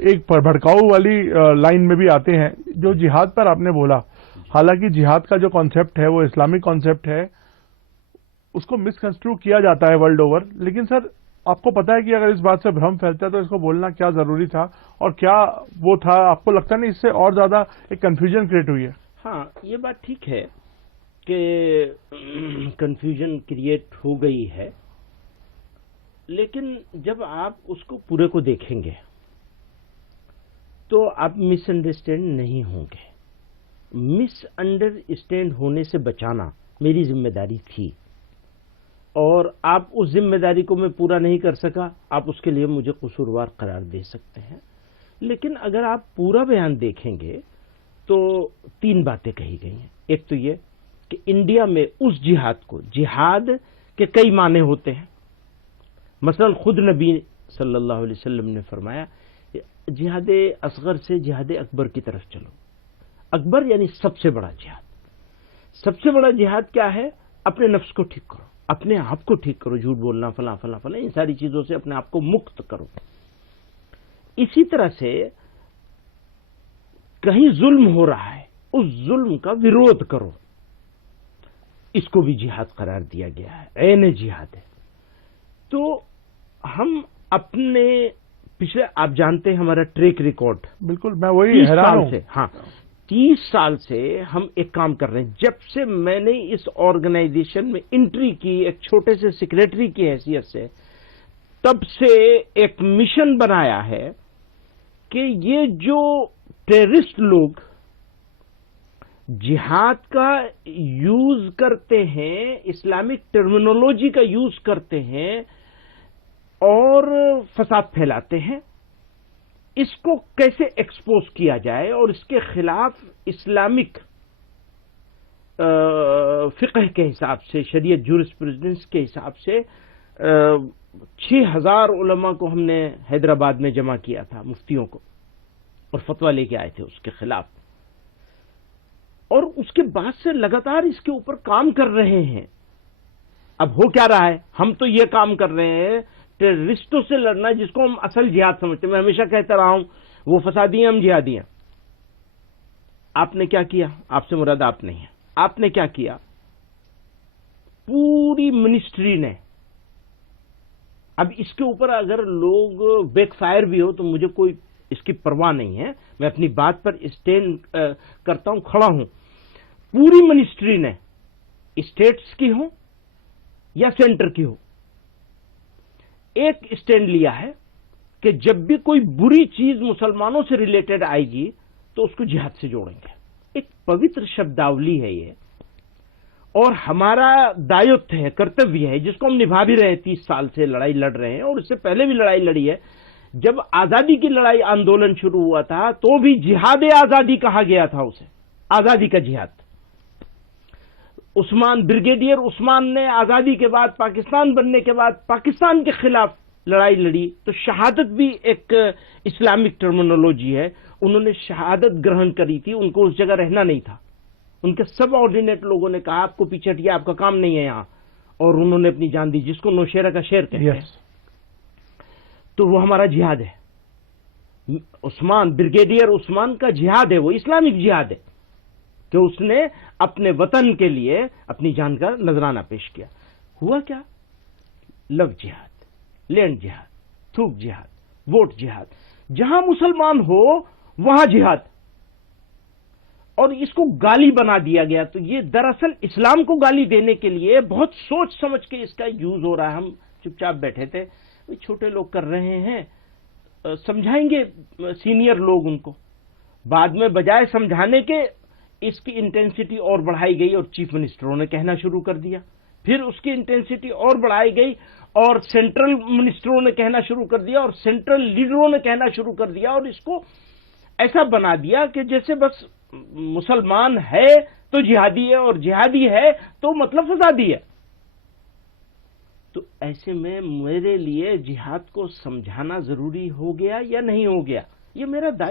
एक भड़काऊ वाली लाइन में भी आते हैं। जो जिहाद पर आपने बोला, हालांकि जिहाद का जो कॉन्सेप्ट है वो इस्लामिक कॉन्सेप्ट है, उसको मिसकंस्ट्रू किया जाता है वर्ल्ड ओवर। लेकिन सर, आपको पता है कि अगर इस बात से भ्रम फैलता है तो इसको बोलना क्या जरूरी था और क्या वो था? आपको लगता नहीं इससे और ज्यादा एक कंफ्यूजन क्रिएट हुई है? हाँ, ये बात ठीक है कि कंफ्यूजन क्रिएट हो गई है, लेकिन जब आप उसको पूरे को देखेंगे तो आप मिसअंडरस्टैंड नहीं होंगे। मिसअंडरस्टैंड होने से बचाना मेरी जिम्मेदारी थी, और आप उस जिम्मेदारी को मैं पूरा नहीं कर सका, आप उसके लिए मुझे कसूरवार करार दे सकते हैं। लेकिन अगर आप पूरा बयान देखेंगे तो 3 बातें कही गई हैं। एक तो ये कि इंडिया में उस जिहाद को, जिहाद के कई माने होते हैं। मसलन खुद नबी सल्लल्लाहु अलैहि वसल्लम ने फरमाया, जिहाद असगर से जिहाद अकबर की तरफ चलो। अकबर यानी सबसे बड़ा जिहाद। सबसे बड़ा जिहाद क्या है? अपने नफ्स को ठीक करो, अपने आप को ठीक करो, झूठ बोलना, फला फला फला, इन सारी चीजों से अपने आप को मुक्त करो। इसी तरह से कहीं जुल्म हो रहा है, उस जुल्म का विरोध करो, इसको भी जिहाद करार दिया गया है, ऐन जिहाद है। तो हम अपने पिछले, आप जानते हैं हमारा ट्रैक रिकॉर्ड, बिल्कुल, मैं वही हैरान हूं। हाँ, 30 साल से हम एक काम कर रहे हैं। जब से मैंने इस ऑर्गेनाइजेशन में एंट्री की, एक छोटे से सेक्रेटरी की हैसियत से, तब से एक मिशन बनाया है कि ये जो टेररिस्ट लोग जिहाद का यूज करते हैं, इस्लामिक टर्मिनोलॉजी का यूज करते हैं और फसाद फैलाते हैं, इसको कैसे एक्सपोज किया जाए और इसके खिलाफ इस्लामिक फिक़ह के हिसाब से, शरीयत जूरिस्प्रूडेंस के हिसाब से 6000 उलमा को हमने हैदराबाद में जमा किया था, मुफ्तियों को, और फतवा लेके आए थे उसके खिलाफ। और उसके बाद से लगातार इसके ऊपर काम कर रहे हैं। अब हो क्या रहा है? हम तो ये काम कर रहे हैं टेररिस्टों से लड़ना, जिसको हम असल जिहाद समझते हैं। मैं हमेशा कहता रहा हूं, वो फसादी हैं, हम जिहादी हैं। आपने क्या किया? आपसे मुराद आप नहीं है। आपने क्या किया? पूरी मिनिस्ट्री ने, अब इसके ऊपर अगर लोग बैकफायर भी हो तो मुझे कोई इसकी परवाह नहीं है, मैं अपनी बात पर स्टैंड करता हूं, खड़ा हूं। पूरी मिनिस्ट्री ने, स्टेट्स की हो या सेंटर की हो, एक स्टैंड लिया है कि जब भी कोई बुरी चीज मुसलमानों से रिलेटेड आएगी तो उसको जिहाद से जोड़ेंगे। एक पवित्र शब्दावली है ये, और हमारा दायित्व है, कर्तव्य है, जिसको हम निभा भी रहे हैं। 30 साल से लड़ाई लड़ रहे हैं, और इससे पहले भी लड़ाई लड़ी है। जब आजादी की लड़ाई आंदोलन शुरू हुआ था तो भी जिहाद आजादी कहा गया था उसे, आजादी का जिहाद। उस्मान, ब्रिगेडियर उस्मान ने आजादी के बाद, पाकिस्तान बनने के बाद पाकिस्तान के खिलाफ लड़ाई लड़ी, तो शहादत भी एक इस्लामिक टर्मिनोलॉजी है। उन्होंने शहादत ग्रहण करी थी, उनको उस जगह रहना नहीं था। उनके सब ऑर्डिनेट लोगों ने कहा आपको पीछे हटिए, आपका काम नहीं है यहां, और उन्होंने अपनी जान दी, जिसको नौशेरा का शेर कहते हैं। तो वो हमारा जिहाद है। उस्मान, ब्रिगेडियर उस्मान का जिहाद है, वो इस्लामिक जिहाद है कि उसने अपने वतन के लिए अपनी जान का नजराना पेश किया। हुआ क्या? लव जिहाद, लैंड जिहाद, थूक जिहाद, वोट जिहाद, जहां मुसलमान हो वहां जिहाद, और इसको गाली बना दिया गया। तो ये दरअसल इस्लाम को गाली देने के लिए बहुत सोच समझ के इसका यूज हो रहा है। हम चुपचाप बैठे थे, छोटे लोग कर रहे हैं, समझाएंगे सीनियर लोग उनको। बाद में बजाय समझाने के इसकी इंटेंसिटी और बढ़ाई गई और चीफ मिनिस्टरों ने कहना शुरू कर दिया। फिर उसकी इंटेंसिटी और बढ़ाई गई और सेंट्रल मिनिस्टरों ने कहना शुरू कर दिया और सेंट्रल लीडरों ने कहना शुरू कर दिया, और इसको ऐसा बना दिया कि जैसे बस मुसलमान है तो जिहादी है और जिहादी है तो मतलब फसादी है। तो ऐसे में मेरे लिए जिहाद को समझाना जरूरी हो गया या नहीं हो गया, ये मेरा दायित्व